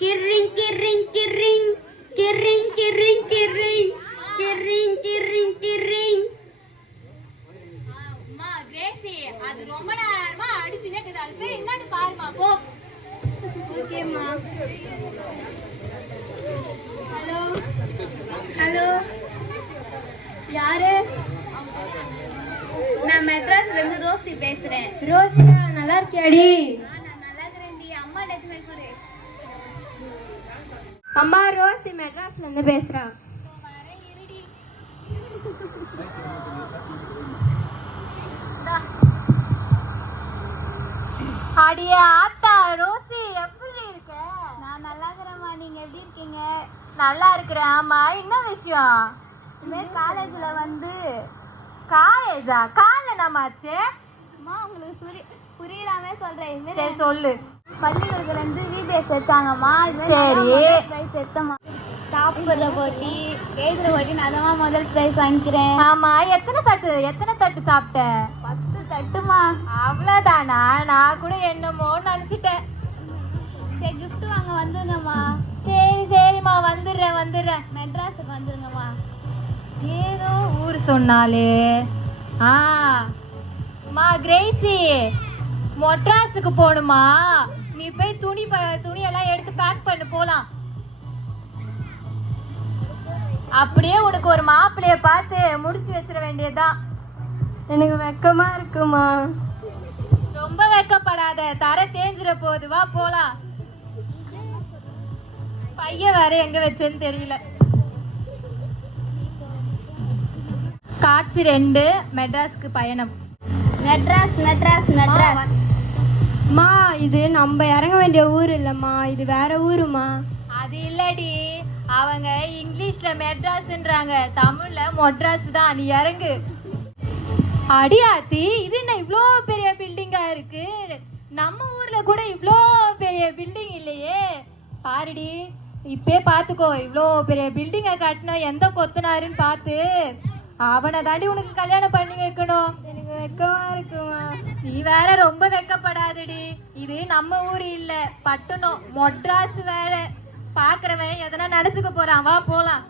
கிர்ரிங் கிர்ரிங் கிர்ரிங் கிர்ரிங் கிர்ரிங் கிர்ரிங் கிர்ரிங் கிர்ரிங் கிர்ரிங். அம்மா கிரேசி, அது ரொம்ப நேரமா அடிச்சுனே இருக்குது. அது போய் என்னன்னு பாருமா போ. ஓகேம்மா. ஹலோ ஹலோ, யாரு? நான் மெட்ராஸ்ல இருந்து ரோசி பேசுறேன். ரோசியா, நல்லா இருக்கியாடி? நான் நல்லா இருக்கிறேன்டி. அம்மா டச்சுமே கொடு. அம்மா, ரோசி மெட்ராஸ்ல இருந்து பேசுறா. வரேன் இருடி. அடியே ஆத்தா, ரோசி எப்படி இருக்க? நான் நல்லா இருக்கிறேம்மா. நீங்க எப்படி இருக்கீங்க? நல்லா இருக்கிறேன். ஆமா, என்ன விஷயம்? இனிமேல் காலேஜ்ல வந்து காலேஜா? கால என்னமாச்சு? அம்மா உங்களுக்கு புரியலாமே சொல்றேன். இனிமேல் சொல்லு. பள்ளிக்கூடத்துல இருந்து விபிஎஸ் வச்சாங்கம்மா. சரி, பிரைஸ் எடுத்தம்மா. சாப்பிட்ற போட்டி, எழுதுற போட்டி, நான் தான் முதல் பிரைஸ் வாங்கிக்கிறேன். ஆமா, எத்தனை தட்டு சாப்பிட்ட? 10 தட்டுமா. அவ்வளவுதானா? நான் கூட என்னமோ நினைச்சிட்டேன். சரி, கிஃப்ட் வாங்க வந்துருங்கம்மா. சரிம்மா, வந்துடுறேன். மெட்ராஸுக்கு வந்துருங்கம்மா. ஏதோ ஊர் சொன்னாலே. மா கிரேசி, மெட்ராஸுக்கு போகணுமா? நீ போய் துணியெல்லாம் எடுத்து பேக் பண்ணு, போலாம். அப்படியே உனக்கு ஒரு மாப்பிள்ளைய பார்த்து முடிச்சு வச்சிட வேண்டியதுதான். எனக்கு வெக்கமா இருக்குமா. ரொம்ப வெக்கப்படாத, தர தேஞ்சிட போகுது. வா போலாம். பையன் வேற எங்க வச்சேன்னு தெரியல. காட்சி 2, மெட்ராஸ்க்கு பயணம். மெட்ராஸ். அம்மா, இது நம்ம இறங்க வேண்டிய ஊர் இல்லம்மா, இது வேற ஊருமா. அது இல்லடி, அவங்க இங்கிலீஷ்ல மெட்ராஸ்ன்றாங்க, தமிழ்ல மொட்ராஸ் தான். நீ இறங்கு. அடியாத்தி, இது என்ன இவ்வளோ பெரிய பில்டிங்கா இருக்கு? நம்ம ஊர்ல கூட இவ்வளோ பெரிய பில்டிங் இல்லையே. பாருடி, இப்பே பாத்துக்கோ, இவ்வளோ பெரிய பில்டிங்கை கட்டினா எந்த கொத்தனாருன்னு பார்த்து அவனை தாண்டி உனக்கு கல்யாணம் பண்ணி வைக்கணும். எனக்கு வெக்கமா இருக்குமா. நீ வேற ரொம்ப வெக்கப்படாதடி. இது நம்ம ஊரு இல்ல, பட்டணம், மொட்ராஸ் வேற. பாக்குறவன் எதனா நினைச்சுக்க போறான். வா போலாம்.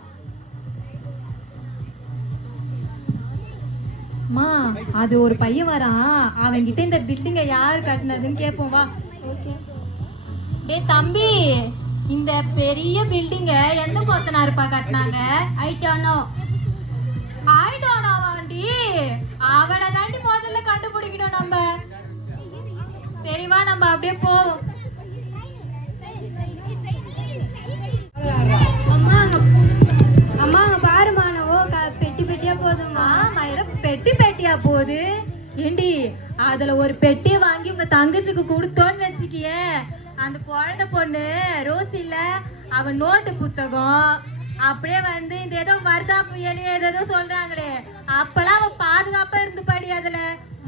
மா, அது ஒரு பையன் வரான். அவன்கிட்ட இந்த பில்டிங்கை யாரு கட்டினதுன்னு கேட்போம். வா. ஏ தம்பி, இந்த பெரிய பில்டிங்க எந்த கொத்தனாருப்பா கட்டினாங்க? I don't know. வாண்டி, அவனை தாண்டி முதல்ல கண்டுபிடிக்கணும் நம்ம. சரிவா, நம்ம அப்படியே போவோம். அம்மா, அங்க பாருமா, பெட்டி பெட்டியா போதுமா. பெட்டி பெட்டியா போகுது? ஏண்டி, அதுல ஒரு பெட்டியை வாங்கி உங்க தங்கச்சிக்கு கொடுத்தோன்னு வச்சுக்கிய, அந்த குழந்தை பொண்ணு ரோசி இல்ல, அவ நோட்டு புத்தகம், அப்படியே வந்து இந்த ஏதோ வருதா புயலையோ ஏதோ சொல்றாங்களே, அப்பெல்லாம் அவ பாதுகாப்பா இருந்து படி. அதுல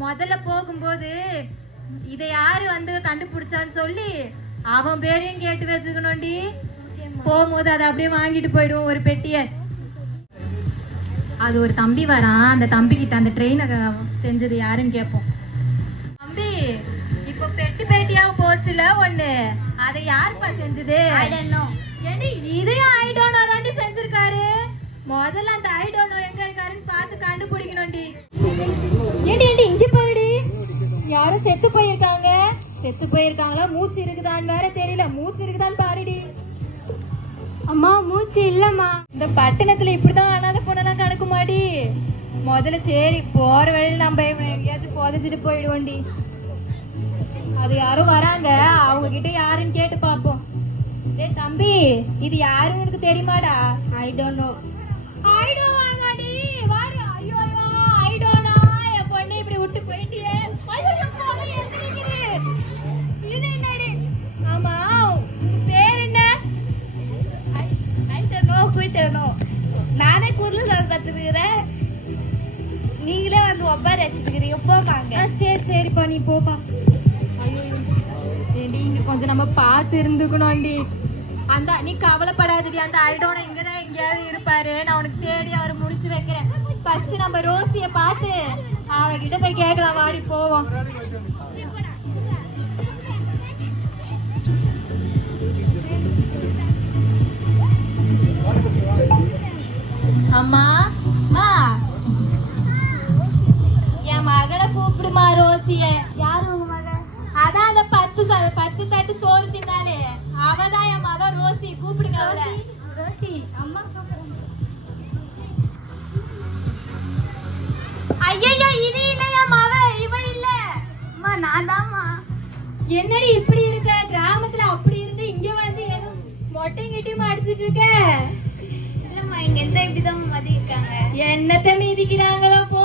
முதல்ல போகும்போது இதை யாரு வந்து கண்டுபிடிச்சான்னு சொல்லி அவன் பேரையும் கேட்டு வச்சுக்கணும்டி. போகும்போது அதை அப்படியே வாங்கிட்டு போயிடுவோம் ஒரு பெட்டிய. அது ஒரு தம்பி வரான். அந்த தம்பி கிட்ட அந்த ட்ரெயினை செஞ்சது யாருன்னு கேட்போம். தம்பி, இப்போ பெட்டி பெட்டியா போச்சுல ஒண்ணு, அதை யாருப்பா செஞ்சது? ஏண்டி, இதையும் ஐ டோன்ட் நோ தாண்டி செஞ்சிருக்காரு. முதல்ல அந்த ஐ டோன்ட் நோ எங்க இருக்காருன்னு பார்த்து கண்டுபிடிக்கணும்டி. ஏண்டி இங்க பாருடி, யாரும் செத்து போயிருக்காங்களா? மூச்சு இருக்குதான்னு வேற தெரியல. மூச்சு இருக்குதான்னு பாருடி. அம்மா, மூச்சு இல்லம்மா. இந்த பட்டணத்துல இப்படிதான் அனாதை பொண்ணெல்லாம் கணக்கு மாடி. முதல்ல சரி, போற வழியில நம்ம எங்கேயாச்சும் புதைச்சிட்டு போயிடுவோண்டி. அது யாரும் வராங்க, அவங்க கிட்ட யாருன்னு கேட்டு பாப்போம். ஏய் தம்பி, இது யாருன்னு எனக்கு தெரியுமாடா? I don't know. வாடி வாடி. ஐயோ ஐ டோன்ட் நோ. என் பொண்ணு இப்படி விட்டு போயிட்டியே. இது என்னடி? ஆமா, உங்க பேர் என்ன? நானே குரல் சொல்ல கத்துக்கிறேன், நீங்களே வந்து ஒப்பாரி வச்சுக்கிறீங்க. போமாங்க. சரிப்பா, நீ போப்பா. ஐயோ, இங்க கொஞ்சம் நம்ம பார்த்து இருந்துக்கணும்டி. அந்த நீ கவலைப்படாதடி, அந்த ஐடோன இங்கதான் எங்கேயாவது இருப்பாரு. நான் உனக்கு தேடி அவரை முடிச்சு வைக்கிறேன். ஃபர்ஸ்ட் நம்ம ரோசிய பார்த்து அவகிட்ட போய் கேட்கலாம். வாடி போவோம். அம்மா அம்மா, என் மகளை கூப்பிடுமா ரோசிய. யாரு உங்க மக? அதான் அந்த 10 தட்டு சோறு தின்னாலே அவதான் என் மக ரோசி. கூப்பிடுங்க அவளை. ரோசி அம்மா கூப்பிடுறாங்க. ஐயோ, இது இல்ல என் மக, இவ இல்ல. அம்மா நான் தான்மா. என்னடி இப்படி இருக்க? கிராமத்துல அப்படி இருந்து இங்க வந்து ஏதோ மொட்டையும் கிட்டையும் அடிச்சிட்டு இருக்க. இல்லம்மா இங்க எந்த இப்படிதான் மதிக்காங்க. என்னத்த மீதிக்கிறாங்களோ போ.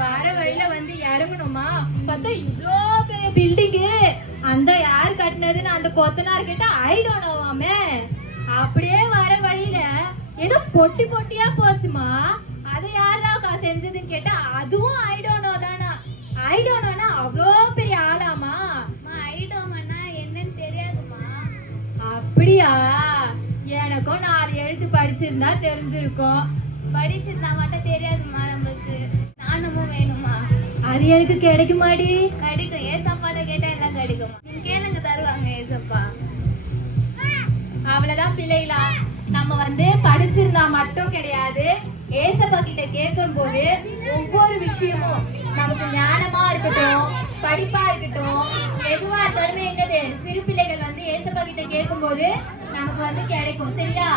வர வழியில வந்து இறங்கணுமா, பார்த்தா இவ்ளோ பெரிய பில்டிங்கு. அந்த யார் கட்டினதுன்னு அந்த கொத்தனார் கிட்ட ஐடோனோவாமே. அப்படியே வர வழியில ஏதோ பொட்டி பொட்டியா போச்சுமா. அதை யாரா செஞ்சதுன்னு கேட்டா அதுவும் ஐடோனோ தானா. ஐடோனோனா அவ்வளோ பெரிய ஆளாமா. ஐடோமன்னா என்னன்னு தெரியாதுமா. அப்படியா? எனக்கும் 4 எழுத்து படிச்சிருந்தா தெரிஞ்சிருக்கும். படிச்சிருந்தா மட்டும் தெரியாதுமா நம்மளுக்கு. நானுமும் வேணுமா? அது எனக்கு கிடைக்குமாடி? கிடைக்கும். ஏசப்பாட்ட கேட்டா எல்லாம் கிடைக்கும். நீங்க கேளுங்க தருவாங்க ஏசப்பா. அவ்வளவுதான் பிள்ளைகளா. நம்ம வந்து படிச்சிருந்தா மட்டும் கிடையாது, ஏசப்பா கிட்ட கேட்கும் போது ஒவ்வொரு விஷயமும் நமக்கு ஞானமா இருக்கட்டும், படிப்பா இருக்கட்டும், எதுவா இருந்தாலுமே என்னது சிறு பிள்ளைகள் வந்து ஏசப்பா கிட்ட கேட்கும் போது நமக்கு வந்து கிடைக்கும். சரியா?